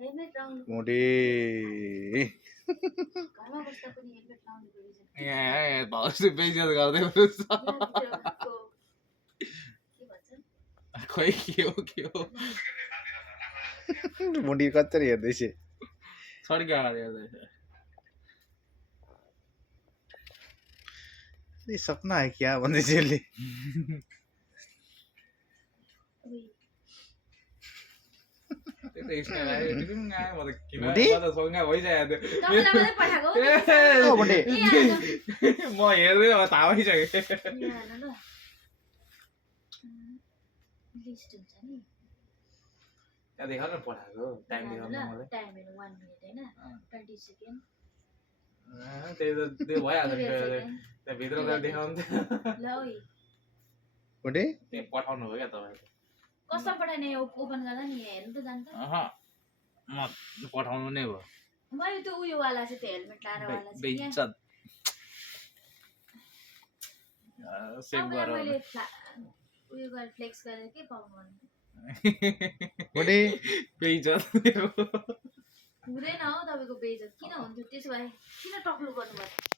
Helmet लाउनु मोडी घरमा बस्दा पनि हेलमेट लाउनुको रिजन ए भाउजू बेइज्जत गर्दै हुनुहुन्छ के भन्छन् खोइ के हो मोडी कच्चर हेर्दैछ छड्के अगाडि हेर्दैछ ये सपना है क्या भन्दै छ यसले त्यो त स्टाइल आयो त्यो पनि आयो म त किन मोडी? म त सँगै भइसक्यो तपाईँलाई मात्रै पठाएको हो ओ मोडी म हेर्दै अब थाहा भइसक्यो यहाँ हेर्नु ल लिस्ट हुन्छ नि त्यहाँ देखाउन पठाएको टाइम यहाँ देखाउन हेर्नु ल मलाई टाइम हेर्नु 1 मिनेट हैन 20 सेकेन्ड त्यही त त्यो भइहाल्छ नि त्यहाँ भित्र गएर देखाउनु ल ओइ मोडी त्यहाँ पठाउनु हो क्या तपाईँ कस्तो पठाइने ओपन गर्दा नि यहाँ हेर्नु त जान्छ म पठाउनु नै भयो मैले त्यो उयो वाला चाहिँ त्यो हेलमेट लाएर वाला चाहिँ बेइज्जत सेभ यहाँ गर मैले उयो गरेर फ्लेक्स गरेर के पाउनु भन्नु मोडी बेइज्जत हुँदैन हो तपाईँको बेइज्जत किन हुन्थ्यो त्यसो भए किन टक्लु गर्नुभयो